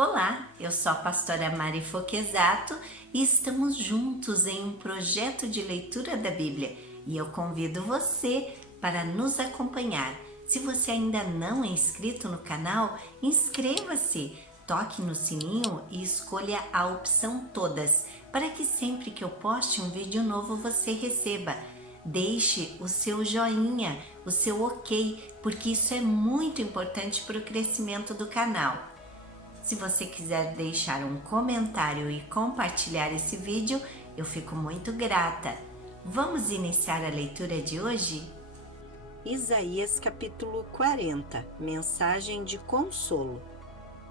Olá, eu sou a pastora Mari Foquesato e estamos juntos em um projeto de leitura da Bíblia e eu convido você para nos acompanhar. Se você ainda não é inscrito no canal, inscreva-se, toque no sininho e escolha a opção todas, para que sempre que eu poste um vídeo novo você receba. Deixe o seu joinha, o seu ok, porque isso é muito importante para o crescimento do canal. Se você quiser deixar um comentário e compartilhar esse vídeo, eu fico muito grata. Vamos iniciar a leitura de hoje? Isaías capítulo 40, mensagem de consolo.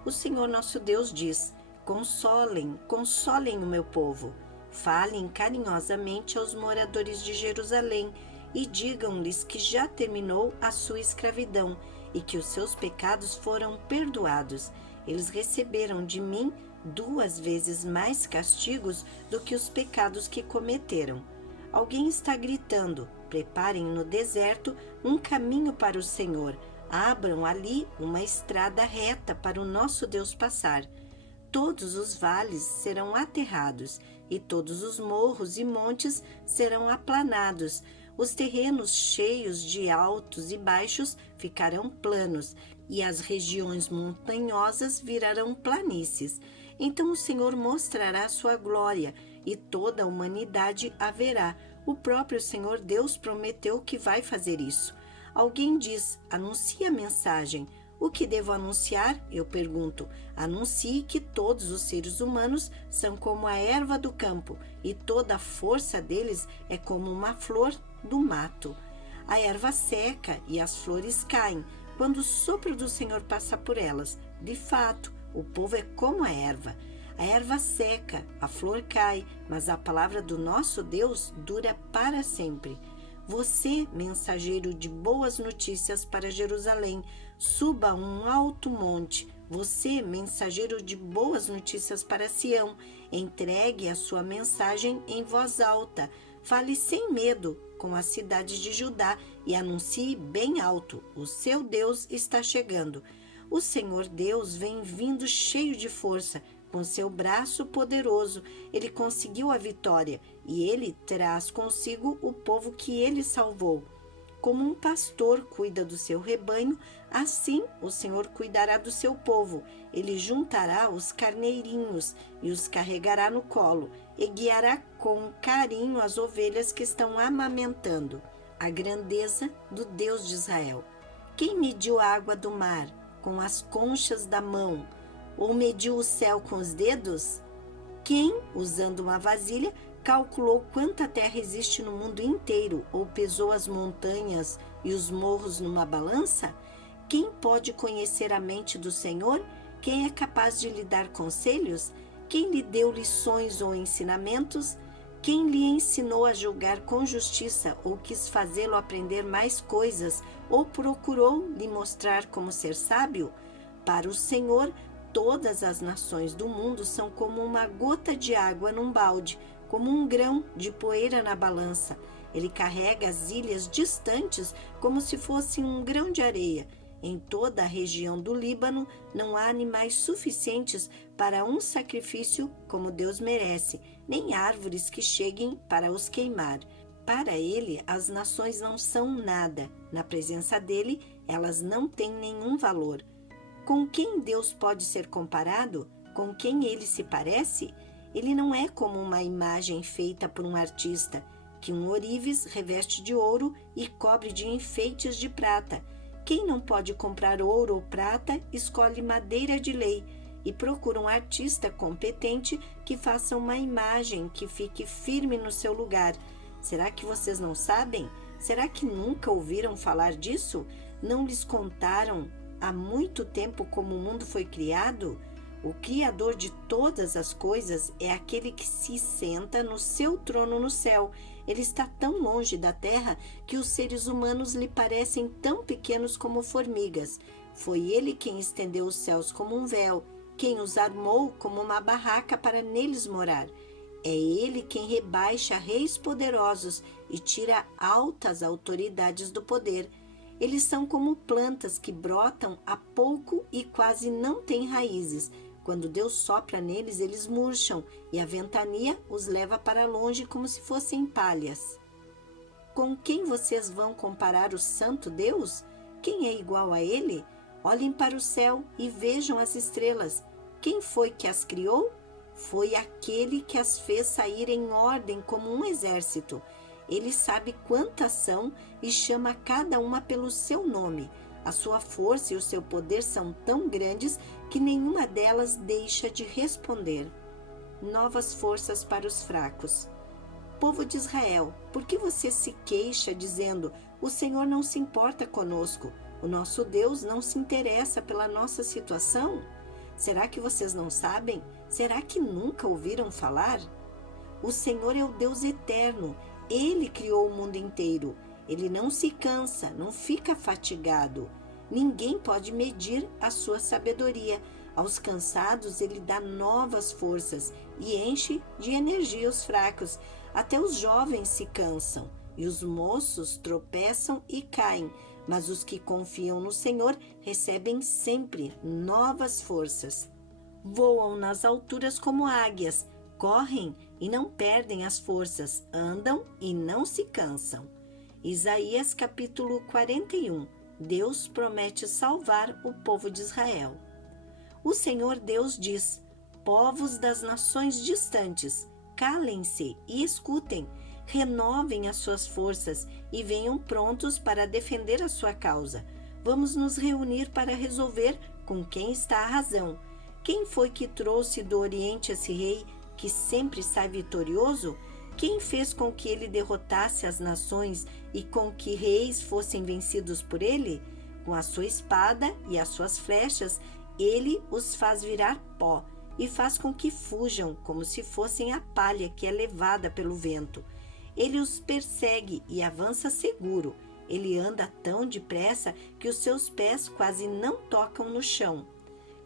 O Senhor nosso Deus diz: Consolem, consolem o meu povo. Falem carinhosamente aos moradores de Jerusalém e digam-lhes que já terminou a sua escravidão e que os seus pecados foram perdoados. Eles receberam de mim 2 vezes mais castigos do que os pecados que cometeram. Alguém está gritando: preparem no deserto um caminho para o Senhor. Abram ali uma estrada reta para o nosso Deus passar. Todos os vales serão aterrados e todos os morros e montes serão aplanados. Os terrenos cheios de altos e baixos ficarão planos e as regiões montanhosas virarão planícies. Então o Senhor mostrará sua glória e toda a humanidade a verá. O próprio Senhor Deus prometeu que vai fazer isso. Alguém diz: anuncie a mensagem. O que devo anunciar? Eu pergunto. Anuncie que todos os seres humanos são como a erva do campo e toda a força deles é como uma flor do mato. A erva seca e as flores caem quando o sopro do Senhor passa por elas. De fato, o povo é como a erva. A erva seca, a flor cai, mas a palavra do nosso Deus dura para sempre. Você, mensageiro de boas notícias para Jerusalém, suba a um alto monte. Você, mensageiro de boas notícias para Sião, entregue a sua mensagem em voz alta. Fale sem medo com a cidade de Judá e anuncie bem alto: o seu Deus está chegando. O Senhor Deus vem vindo cheio de força. Com seu braço poderoso, ele conseguiu a vitória e ele traz consigo o povo que ele salvou. Como um pastor cuida do seu rebanho, assim o Senhor cuidará do seu povo. Ele juntará os carneirinhos e os carregará no colo e guiará com carinho as ovelhas que estão amamentando. A grandeza do Deus de Israel. Quem mediu a água do mar com as conchas da mão? Ou mediu o céu com os dedos? Quem, usando uma vasilha, calculou quanta terra existe no mundo inteiro, ou pesou as montanhas e os morros numa balança? Quem pode conhecer a mente do Senhor? Quem é capaz de lhe dar conselhos? Quem lhe deu lições ou ensinamentos? Quem lhe ensinou a julgar com justiça, ou quis fazê-lo aprender mais coisas, ou procurou lhe mostrar como ser sábio? Para o Senhor, todas as nações do mundo são como uma gota de água num balde, como um grão de poeira na balança. Ele carrega as ilhas distantes como se fosse um grão de areia. Em toda a região do Líbano não há animais suficientes para um sacrifício como Deus merece, nem árvores que cheguem para os queimar. Para ele, as nações não são nada. Na presença dele, elas não têm nenhum valor. Com quem Deus pode ser comparado? Com quem ele se parece? Ele não é como uma imagem feita por um artista, que um ourives reveste de ouro e cobre de enfeites de prata. Quem não pode comprar ouro ou prata, escolhe madeira de lei e procura um artista competente que faça uma imagem que fique firme no seu lugar. Será que vocês não sabem? Será que nunca ouviram falar disso? Não lhes contaram há muito tempo como o mundo foi criado? O Criador de todas as coisas é aquele que se senta no seu trono no céu. Ele está tão longe da terra que os seres humanos lhe parecem tão pequenos como formigas. Foi ele quem estendeu os céus como um véu, quem os armou como uma barraca para neles morar. É ele quem rebaixa reis poderosos e tira altas autoridades do poder. Eles são como plantas que brotam há pouco e quase não têm raízes. Quando Deus sopra neles, eles murcham, e a ventania os leva para longe como se fossem palhas. Com quem vocês vão comparar o santo Deus? Quem é igual a ele? Olhem para o céu e vejam as estrelas. Quem foi que as criou? Foi aquele que as fez sair em ordem como um exército. Ele sabe quantas são e chama cada uma pelo seu nome. A sua força e o seu poder são tão grandes que nenhuma delas deixa de responder. Novas forças para os fracos. Povo de Israel, por que você se queixa dizendo: o Senhor não se importa conosco, o nosso Deus não se interessa pela nossa situação? Será que vocês não sabem? Será que nunca ouviram falar? O Senhor é o Deus eterno, Ele criou o mundo inteiro. Ele não se cansa, não fica fatigado. Ninguém pode medir a sua sabedoria. Aos cansados ele dá novas forças e enche de energia os fracos. Até os jovens se cansam e os moços tropeçam e caem, mas os que confiam no Senhor recebem sempre novas forças. Voam nas alturas como águias, correm e não perdem as forças, andam e não se cansam. Isaías capítulo 41. Deus promete salvar o povo de Israel. O Senhor Deus diz: povos das nações distantes, calem-se e escutem, renovem as suas forças e venham prontos para defender a sua causa. Vamos nos reunir para resolver com quem está a razão. Quem foi que trouxe do Oriente esse rei que sempre sai vitorioso? Quem fez com que ele derrotasse as nações e com que reis fossem vencidos por ele? Com a sua espada e as suas flechas, ele os faz virar pó e faz com que fujam como se fossem a palha que é levada pelo vento. Ele os persegue e avança seguro. Ele anda tão depressa que os seus pés quase não tocam no chão.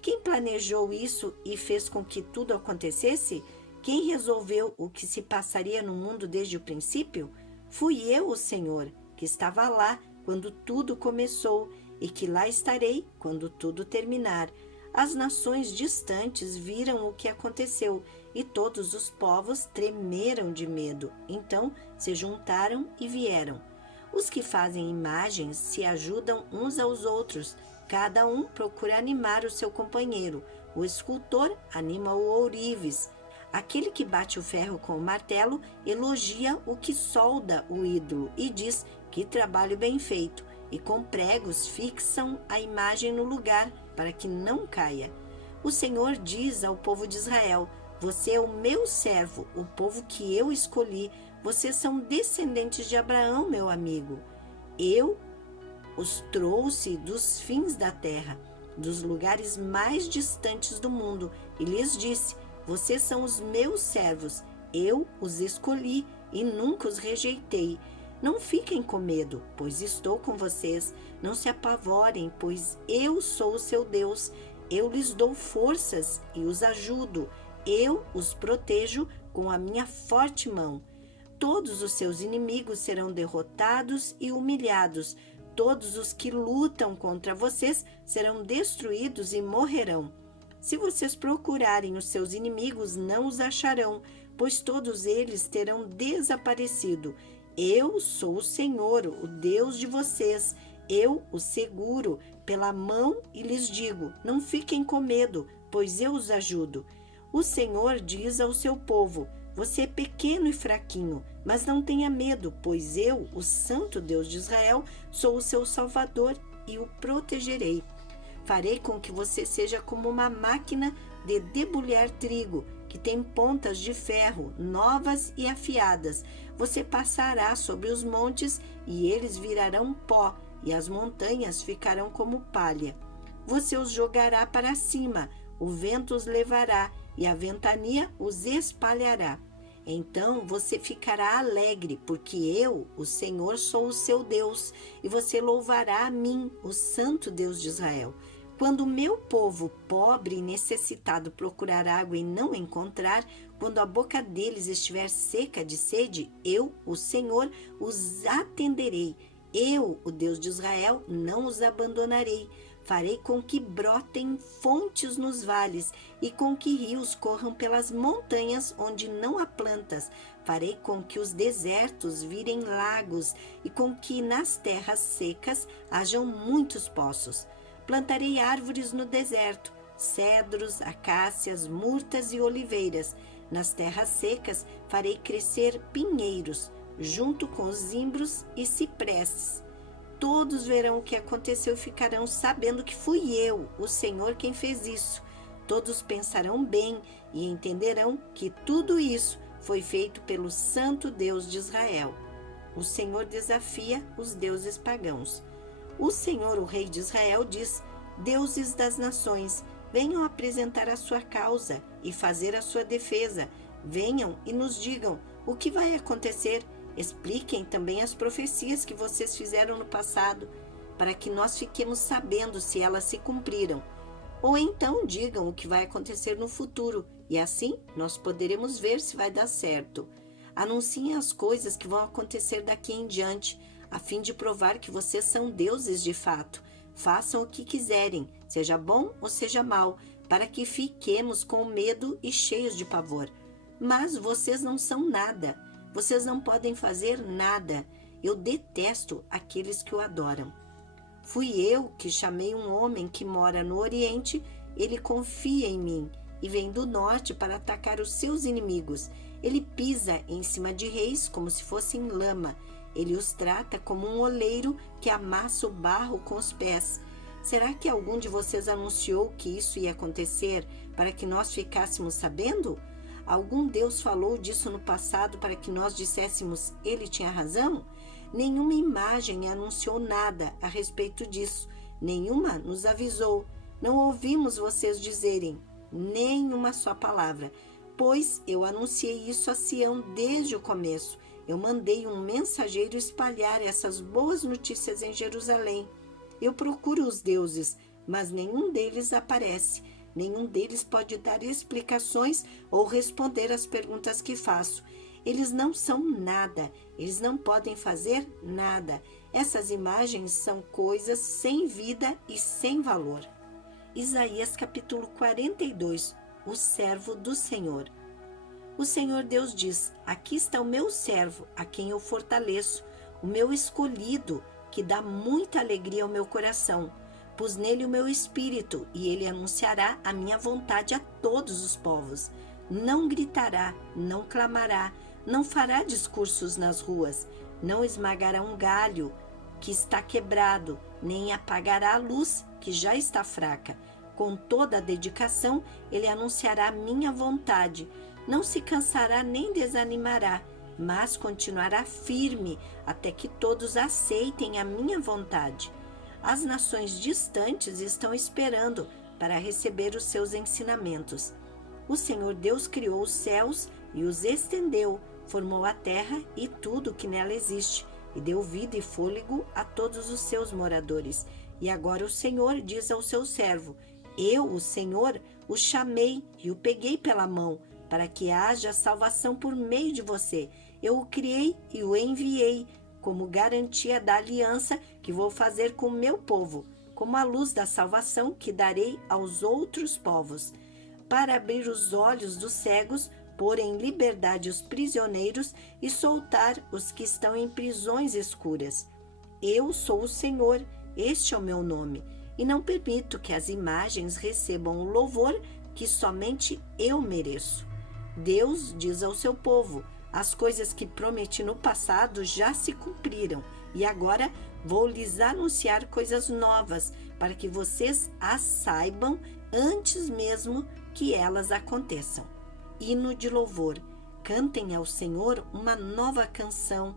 Quem planejou isso e fez com que tudo acontecesse? Quem resolveu o que se passaria no mundo desde o princípio? Fui eu, o Senhor, que estava lá quando tudo começou e que lá estarei quando tudo terminar. As nações distantes viram o que aconteceu e todos os povos tremeram de medo. Então se juntaram e vieram. Os que fazem imagens se ajudam uns aos outros. Cada um procura animar o seu companheiro. O escultor anima o ourives. Aquele que bate o ferro com o martelo elogia o que solda o ídolo e diz: que trabalho bem feito, e com pregos fixam a imagem no lugar para que não caia. O Senhor diz ao povo de Israel: você é o meu servo, o povo que eu escolhi. Vocês são descendentes de Abraão, meu amigo. Eu os trouxe dos fins da terra, dos lugares mais distantes do mundo, e lhes disse: vocês são os meus servos, eu os escolhi e nunca os rejeitei. Não fiquem com medo, pois estou com vocês. Não se apavorem, pois eu sou o seu Deus. Eu lhes dou forças e os ajudo. Eu os protejo com a minha forte mão. Todos os seus inimigos serão derrotados e humilhados. Todos os que lutam contra vocês serão destruídos e morrerão. Se vocês procurarem os seus inimigos, não os acharão, pois todos eles terão desaparecido. Eu sou o Senhor, o Deus de vocês. Eu os seguro pela mão e lhes digo: não fiquem com medo, pois eu os ajudo. O Senhor diz ao seu povo: você é pequeno e fraquinho, mas não tenha medo, pois eu, o Santo Deus de Israel, sou o seu Salvador e o protegerei. Farei com que você seja como uma máquina de debulhar trigo, que tem pontas de ferro novas e afiadas. Você passará sobre os montes e eles virarão pó, e as montanhas ficarão como palha. Você os jogará para cima, o vento os levará e a ventania os espalhará. Então você ficará alegre, porque eu, o Senhor, sou o seu Deus, e você louvará a mim, o Santo Deus de Israel. Quando o meu povo pobre e necessitado procurar água e não encontrar, quando a boca deles estiver seca de sede, eu, o Senhor, os atenderei. Eu, o Deus de Israel, não os abandonarei. Farei com que brotem fontes nos vales e com que rios corram pelas montanhas onde não há plantas. Farei com que os desertos virem lagos e com que nas terras secas hajam muitos poços. Plantarei árvores no deserto, cedros, acácias, murtas e oliveiras. Nas terras secas farei crescer pinheiros, junto com os zimbros e ciprestes. Todos verão o que aconteceu e ficarão sabendo que fui eu, o Senhor, quem fez isso. Todos pensarão bem e entenderão que tudo isso foi feito pelo Santo Deus de Israel. O Senhor desafia os deuses pagãos. O Senhor, o Rei de Israel, diz: deuses das nações, venham apresentar a sua causa e fazer a sua defesa. Venham e nos digam o que vai acontecer. Expliquem também as profecias que vocês fizeram no passado, para que nós fiquemos sabendo se elas se cumpriram. Ou então digam o que vai acontecer no futuro, e assim nós poderemos ver se vai dar certo. Anunciem as coisas que vão acontecer daqui em diante, a fim de provar que vocês são deuses de fato. Façam o que quiserem, seja bom ou seja mal, para que fiquemos com medo e cheios de pavor. Mas vocês não são nada. Vocês não podem fazer nada. Eu detesto aqueles que o adoram. Fui eu que chamei um homem que mora no Oriente. Ele confia em mim e vem do norte para atacar os seus inimigos. Ele pisa em cima de reis como se fossem lama. Ele os trata como um oleiro que amassa o barro com os pés. Será que algum de vocês anunciou que isso ia acontecer para que nós ficássemos sabendo? Algum Deus falou disso no passado para que nós disséssemos ele tinha razão? Nenhuma imagem anunciou nada a respeito disso. Nenhuma nos avisou. Não ouvimos vocês dizerem nenhuma só palavra, pois eu anunciei isso a Sião desde o começo. Eu mandei um mensageiro espalhar essas boas notícias em Jerusalém. Eu procuro os deuses, mas nenhum deles aparece. Nenhum deles pode dar explicações ou responder às perguntas que faço. Eles não são nada, eles não podem fazer nada. Essas imagens são coisas sem vida e sem valor. Isaías capítulo 42, o servo do Senhor. O Senhor Deus diz: aqui está o meu servo, a quem eu fortaleço, o meu escolhido, que dá muita alegria ao meu coração. Pus nele o meu espírito, e ele anunciará a minha vontade a todos os povos. Não gritará, não clamará, não fará discursos nas ruas, não esmagará um galho que está quebrado, nem apagará a luz que já está fraca. Com toda a dedicação, ele anunciará a minha vontade. Não se cansará nem desanimará, mas continuará firme até que todos aceitem a minha vontade. As nações distantes estão esperando para receber os seus ensinamentos. O Senhor Deus criou os céus e os estendeu, formou a terra e tudo que nela existe, e deu vida e fôlego a todos os seus moradores. E agora o Senhor diz ao seu servo: eu, o Senhor, o chamei e o peguei pela mão, para que haja salvação por meio de você. Eu o criei e o enviei, como garantia da aliança que vou fazer com o meu povo, como a luz da salvação que darei aos outros povos, para abrir os olhos dos cegos, pôr em liberdade os prisioneiros e soltar os que estão em prisões escuras. Eu sou o Senhor, este é o meu nome, e não permito que as imagens recebam o louvor que somente eu mereço. Deus diz ao seu povo: as coisas que prometi no passado já se cumpriram, e agora vou lhes anunciar coisas novas, para que vocês as saibam antes mesmo que elas aconteçam. Hino de louvor. Cantem ao Senhor uma nova canção,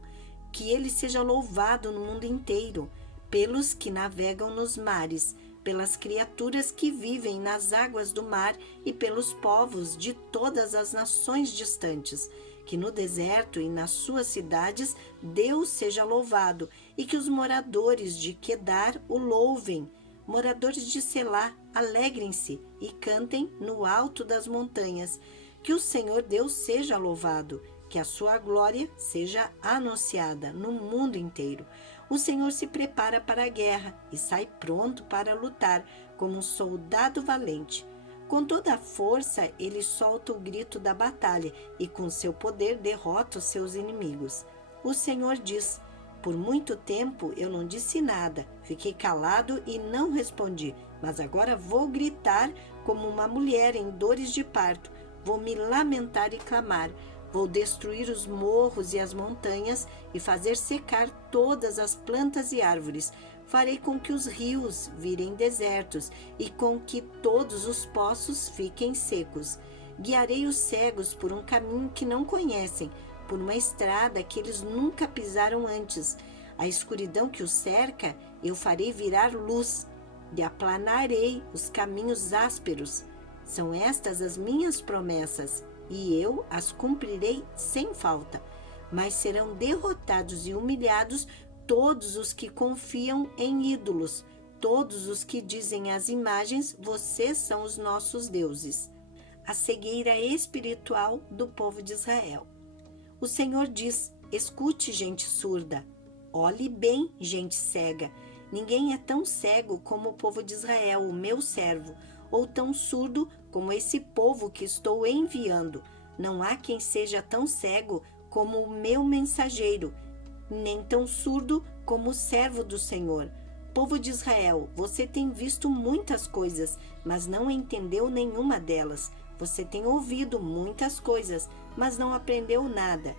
que ele seja louvado no mundo inteiro, pelos que navegam nos mares, pelas criaturas que vivem nas águas do mar e pelos povos de todas as nações distantes. Que no deserto e nas suas cidades Deus seja louvado, e que os moradores de Quedar o louvem. Moradores de Selá, alegrem-se e cantem no alto das montanhas. Que o Senhor Deus seja louvado, que a sua glória seja anunciada no mundo inteiro. O Senhor se prepara para a guerra e sai pronto para lutar, como um soldado valente. Com toda a força, ele solta o grito da batalha e com seu poder derrota os seus inimigos. O Senhor diz: por muito tempo eu não disse nada, fiquei calado e não respondi, mas agora vou gritar como uma mulher em dores de parto, vou me lamentar e clamar, vou destruir os morros e as montanhas e fazer secar todas as plantas e árvores. Farei com que os rios virem desertos e com que todos os poços fiquem secos. Guiarei os cegos por um caminho que não conhecem, por uma estrada que eles nunca pisaram antes. A escuridão que os cerca eu farei virar luz e aplanarei os caminhos ásperos. São estas as minhas promessas e eu as cumprirei sem falta. Mas serão derrotados e humilhados todos os que confiam em ídolos, todos os que dizem às imagens: vocês são os nossos deuses. A cegueira espiritual do povo de Israel. O Senhor diz: escute, gente surda, olhe bem, gente cega. Ninguém é tão cego como o povo de Israel, o meu servo, ou tão surdo como esse povo que estou enviando. Não há quem seja tão cego como o meu mensageiro, nem tão surdo como o servo do Senhor. Povo de Israel, você tem visto muitas coisas, mas não entendeu nenhuma delas. Você tem ouvido muitas coisas, mas não aprendeu nada.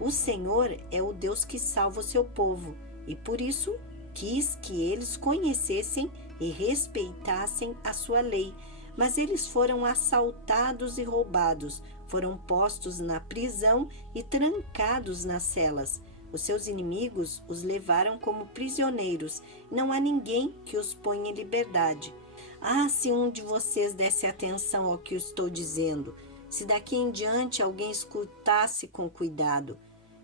O Senhor é o Deus que salva o seu povo, e por isso quis que eles conhecessem e respeitassem a sua lei. Mas eles foram assaltados e roubados, foram postos na prisão e trancados nas celas. Os seus inimigos os levaram como prisioneiros. Não há ninguém que os ponha em liberdade. Ah, se um de vocês desse atenção ao que eu estou dizendo, se daqui em diante alguém escutasse com cuidado.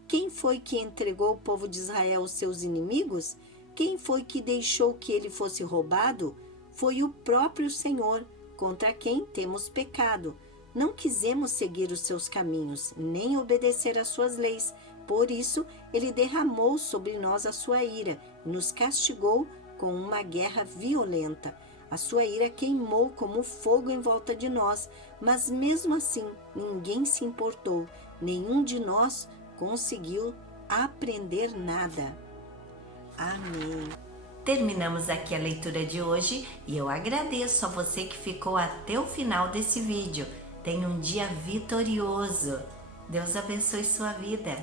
Quem foi que entregou o povo de Israel aos seus inimigos? Quem foi que deixou que ele fosse roubado? Foi o próprio Senhor, contra quem temos pecado. Não quisemos seguir os seus caminhos, nem obedecer às suas leis. Por isso, ele derramou sobre nós a sua ira e nos castigou com uma guerra violenta. A sua ira queimou como fogo em volta de nós, mas mesmo assim ninguém se importou, nenhum de nós conseguiu aprender nada. Amém. Terminamos aqui a leitura de hoje e eu agradeço a você que ficou até o final desse vídeo. Tenha um dia vitorioso. Deus abençoe sua vida.